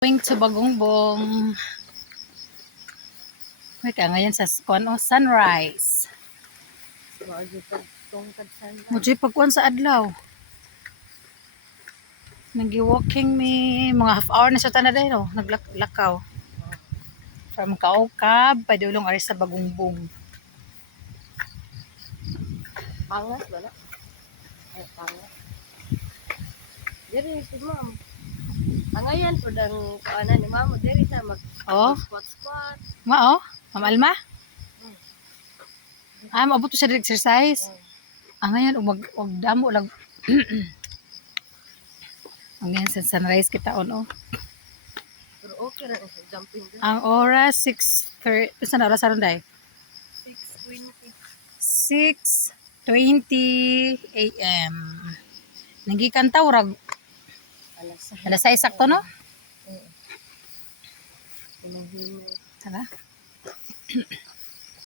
Going to Bagongbong. May ka ngayon sa sunrise. Mujay pagkuhan sa adlaw. Nagi-walking me mga half hour na sa tanan dahil no? Naglakaw. From Kaukab, padulong ari sa Bagongbong. Pangas ba na? Ay, pangas. Diri si ma'am. Angayan po ng kaanan ni ma'am. Diri sa mag-squat. Mao? Ma'am Alma? Maabot siya ng exercise. Ngayon, wag damo lang. Ngayon sa sunrise kita on. Pero okay rin sa jumping doon. Ang oras 6:30. Saan oras aron day? 6:20. 6:20 AM. Nagikan ta urag alas 6 sakto no? Tara.